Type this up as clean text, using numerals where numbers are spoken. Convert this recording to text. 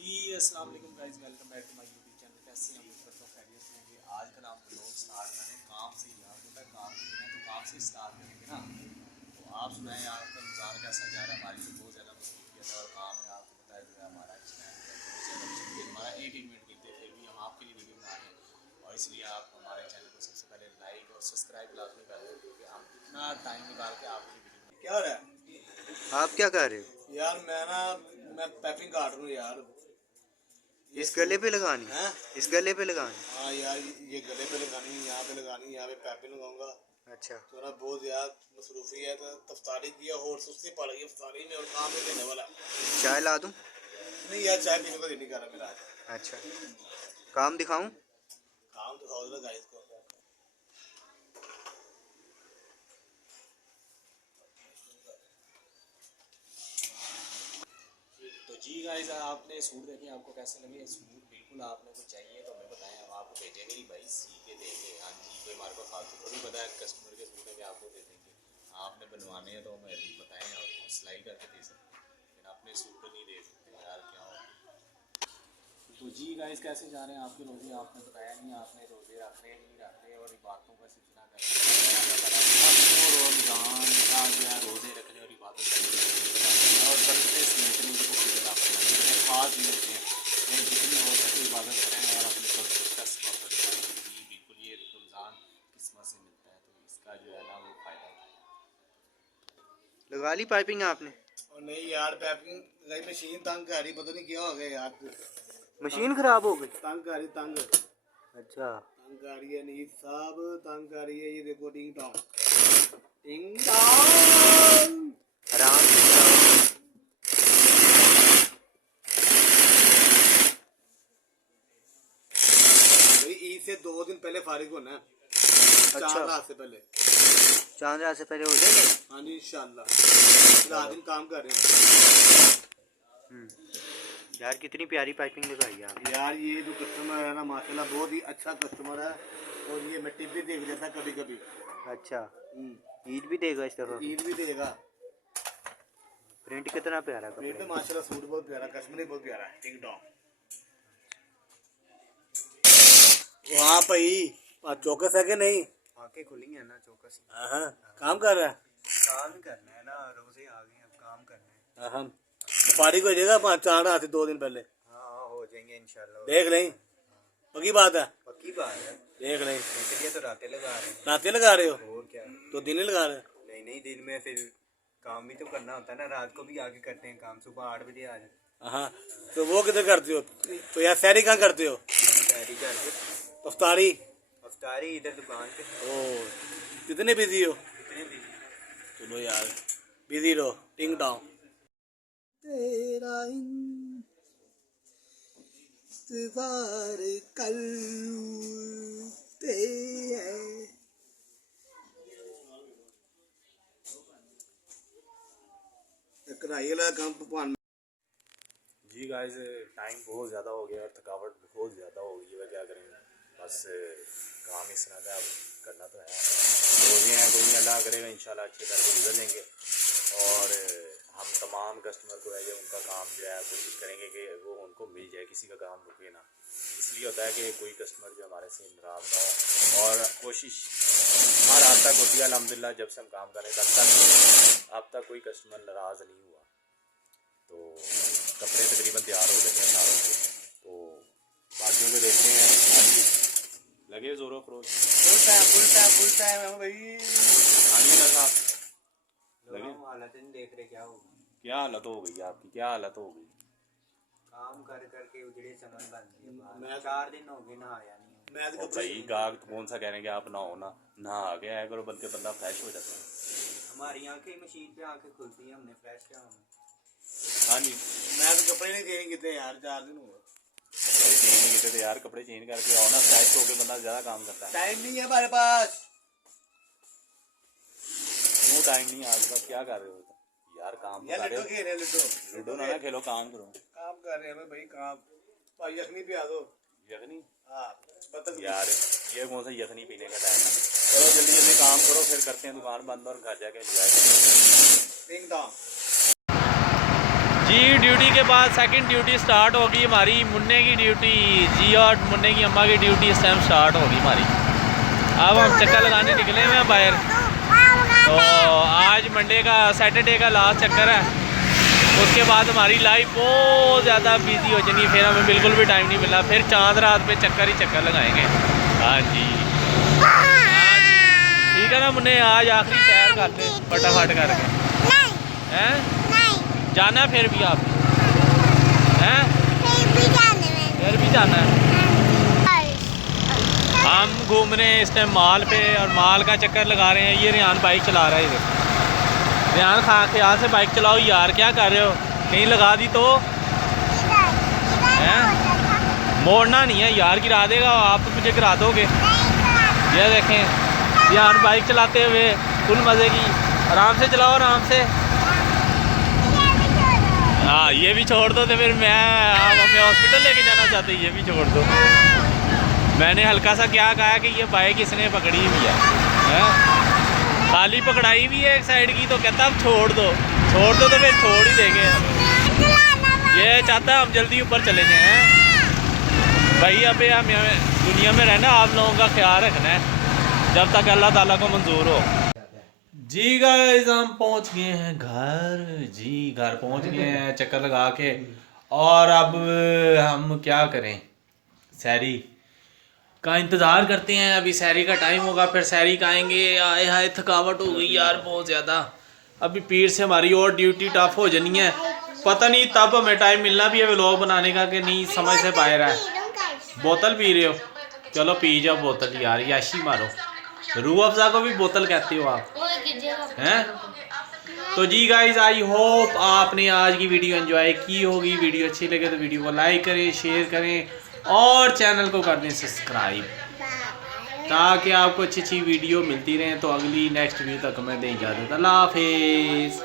जी अस्सलाम वालेकुम guys, welcome back to my YouTube channel. कैसे हैं आप सब? खैरियत से होंगे। आज का नाम ब्लॉग स्टार्ट करें काम से। यार होता है काम के बिना तो काम से स्टार्ट करेंगे ना। तो आप सुनाएं आपका इंतजार कैसा जा रहा है? हमारी तो बहुत ज़्यादा मसरूफियत है और काम है, आपको पता है जो है हमारा चैनल है बहुत ज़्यादा मसरूफियत। हमारा एक मिनट गिनते फिर भी हम आपके लिए वीडियो बना रहे हैं और इसलिए आप हमारे चैनल को सबसे पहले लाइक और सब्सक्राइब लाजमी कर दें क्योंकि हम इतना टाइम निकाल के आपके लिए वीडियो क्या हो रहा है। आप क्या कर रहे हो? यार मैं पैकिंग काट रहा हूँ यार। इस गले पे लगानी है? इस गले पे लगानी। हाँ यार, ये गले पे लगानी, यहाँ पे लगानी, यहाँ पे पैप पे लगाऊंगा। अच्छा, तो ना बहुत यार मसरूफी है तो तफ्तारी किया और सुस्ती पड़ गई तफ्तारी में और काम में देने वाला। चाय ला दूं? नहीं यार, चाय पीने का दिल नहीं कर रहा मेरा। अच्छा, काम दिखाऊं? काम तो खाओ ना गाइस को। तो जी गाइस, आपने सूट देखे, आपको कैसे लगे सूट? बिल्कुल आपने को चाहिए तो हमें बताएं, हम आपको भेजेंगे नहीं भाई, सी के देंगे। हाँ जी, कोई हमारे को फालतू थोड़ी पता है कस्टमर के सूट है कि आपको दे देंगे। आपने बनवाने हैं तो हमें अभी बताएं, आपको सिलाई करके दे सकते हैं, लेकिन अपने सूट नहीं दे सकते यार, क्या हो। तो जी गाइस, कैसे जा रहे हैं आपके रोज़े? आपने बताया नहीं आपने रोज़े रख रहे नहीं रख रहे और इबादतों का सिलसिला कर रहे हैं। रोज़े रखने और इबादत करने और बरकतें समेटने की कोशिश करना खास भी होते हैं, लेकिन जितनी हो सके इबादत करें और अपनी बरकत का सबब करें। जी बिल्कुल, ये रमज़ान किस्मत से मिलता है तो इसका जो है ना वो फ़ायदा है। लगा ली पाइपिंग आपने? और नहीं यार, पैकिंग मशीन तंग कर रही, पता नहीं क्या हो गया यार। मशीन खराब हो गई? तंग कर रही, तंग अच्छा, तंग कर रही है नीत साहब, तंग कर रही है। ये देखो टिंग टॉन्ग टिंग टॉन्ग। आराम से चलाओ। भाई ईद से 2 दिन पहले फारिग होना है। अच्छा, 4 रात से पहले। चांद रात से पहले हो जाएंगे? हाँ जी इंशाल्लाह। रात दिन काम कर रहे हैं। यार कितनी प्यारी पाइपिंग लगाई है आपने। यार ये जो कस्टमर है ना माशाल्लाह बहुत ही अच्छा कस्टमर है और ये मिट्टी भी देख लेता है कभी कभी। अच्छा, ईद भी देगा इस दफा? ईद भी देगा। प्रिंट कितना प्यारा प्रिंट कपड़ा। माशाल्लाह सूट बहुत प्यारा, कश्मीरी बहुत प्यारा है। टिंग टॉन्ग। वहाँ भाई चौकस है कि नहीं? आंखें खुली हैं ना चौकस। हाँ, काम कर रहा है। काम ही करना है ना, रोजे आ गए, अब काम करना है। हाँ, फारिग हो जाएगा 5-4 रात से 2 दिन पहले। हाँ हो जाएंगे इंशाल्लाह। देख नहीं, पक्की बात है। पक्की बात है। देख नहीं, इसलिए तो रातें लगा रहे हैं। रातें लगा रहे हो? और क्या, तो दिन ही लगा रहे हो? नहीं नहीं, दिन में फिर काम भी तो करना होता है ना, रात को भी आके करते हैं काम। सुबह 8 बजे आ जाए। हाँ, तो वो किधर करते हो? तो यार सैरी कहाँ करते हो? तैयारी करके अफ्तारी? अफ्तारी इधर दुकान पे। ओ, कितने बिजी हो? कितने भी। चलो यार, बिजी रहो। टिंग टॉन्ग। तेरा इंतज़ार करते हैं। कढ़ाई वाला काम भगवान। जी गाइस, टाइम बहुत ज़्यादा हो गया और थकावट बहुत ज़्यादा हो गई है। क्या करेंगे, बस काम इस तरह का अब करना तो है। रोज़े हैं, कोई अल्लाह करेगा इंशाल्लाह अच्छे तरह से गुजर जाएंगे और हम तमाम कस्टमर को है जो उनका काम जो है कोशिश करेंगे कि वो उनको मिल जाए, किसी का काम रुके ना। इसलिए होता है कि कोई कस्टमर जो हमारे से नाराज़ ना हो और कोशिश हर हाथ तक होती है अल्हम्दुलिल्लाह। जब से हम काम करें तब तक अब तक कोई कस्टमर नाराज़ नहीं हुआ। तो कपड़े तकरीबन तैयार हो गए हैं सारों के, तो बाकियों को देखते हैं। अभी लगे जोरों खरोच फुल टाइम भाई। हाँ जी साहब, लगे हालत नहीं देख रहे क्या होगा। क्या हालत हो गई आपकी? क्या हालत हो गई? काम कर करके उजड़े समझ बन गए। मैं 4 दिन हो गए नहाया नहीं। मैं तो भाई गाहक कौन सा कह रहे हैं कि आप नहाओ ना, नहा के आया करो, बल्कि बंदा फ्रेश हो जाता है। हमारी आंखें मशीन पे आंखें खुलती हैं, हमने फ्रेश क्या होना। हाँ जी, मैं तो कपड़े नहीं चेंज किए यार, 4 दिन हुए। कपड़े चेंज नहीं किए थे यार, कपड़े चेंज करके आओ ना, फ्रेश होके बंदा ज़्यादा काम करता है। टाइम नहीं है हमारे पास। क्यों टाइम नहीं है आज बात? क्या कर रहे हो यार? काम कर रहे हो? लूडो ना खेलो, काम करो। काम कर रहे हैं भाई, काम। और यखनी पिया दो। यखनी? हाँ यार, ये कौन सा यखनी पीने का टाइम है? चलो जल्दी जल्दी काम करो, फिर करते हैं दुकान बंद और घर जाके एंजॉय करेंगे। जी ड्यूटी के बाद सेकंड ड्यूटी स्टार्ट होगी हमारी, मुन्ने की ड्यूटी। जी और मुन्ने की अम्मा की ड्यूटी इस टाइम स्टार्ट होगी हमारी। अब हम चक्कर लगाने निकले हुए हैं बाहर। तो आज मंडे का सैटरडे का लास्ट चक्कर है, उसके बाद हमारी लाइफ बहुत ज़्यादा बिजी हो जानी है, फिर हमें बिल्कुल भी टाइम नहीं मिला। फिर चांद रात पे चक्कर ही चक्कर लगाएंगे। हाँ जी ठीक है ना मुन्ने, आज आखिरी सैर करते फटाफट करके हैं। जाना फिर भी आप हैं? फिर भी जाना है। हम घूम रहे हैं इस टाइम माल पे और माल का चक्कर लगा रहे हैं। ये रेहान बाइक चला रहा है इधर। रेहान ख्याल से बाइक चलाओ यार, क्या कर रहे हो? कहीं लगा दी तो हैं? मोड़ना नहीं है यार, गिरा देगा। आप तो मुझे गिरा दोगे। ये देखें रेहान बाइक चलाते हुए फुल मज़े की। आराम से चलाओ, आराम से। हाँ ये भी छोड़ दो तो फिर आप हमें हॉस्पिटल लेके जाना चाहते, ये भी छोड़ दो। मैंने हल्का सा क्या कहा कि ये बाइक इसने पकड़ी हुई है, खाली पकड़ाई हुई है एक साइड की, तो कहता अब छोड़ दो तो फिर छोड़ ही देंगे। ये चाहता है हम जल्दी ऊपर चले जाएं हैं? भाई अबे हम दुनिया में रहना, आप लोगों का ख्याल रखना है जब तक अल्लाह ताला को मंजूर हो। जी गाइस हम पहुंच गए हैं घर। जी घर पहुंच गए हैं चक्कर लगा के। और अब हम क्या करें, सैरी का इंतज़ार करते हैं। अभी सैरी का टाइम होगा, फिर सैरी का आएंगे। आए हाय थकावट हो गई यार बहुत ज़्यादा। अभी पीर से हमारी और ड्यूटी टफ हो जानी है। पता नहीं तब हमें टाइम मिलना भी है व्लॉग बनाने का कि नहीं, समझ से बाहर है। बोतल पी रहे हो? चलो पी जाओ बोतल यार, याशी मारो। रूह अफ़ज़ा को भी बोतल कहते हो आप हैं? तो जी गाइज आई होप आपने आज की वीडियो एंजॉय की होगी। वीडियो अच्छी लगे तो वीडियो को लाइक करें, शेयर करें और चैनल को कर दें सब्सक्राइब, ताकि आपको अच्छी अच्छी वीडियो मिलती रहें। तो अगली नेक्स्ट वीडियो तक मैं दें इजाज़त। अल्लाह हाफिज़।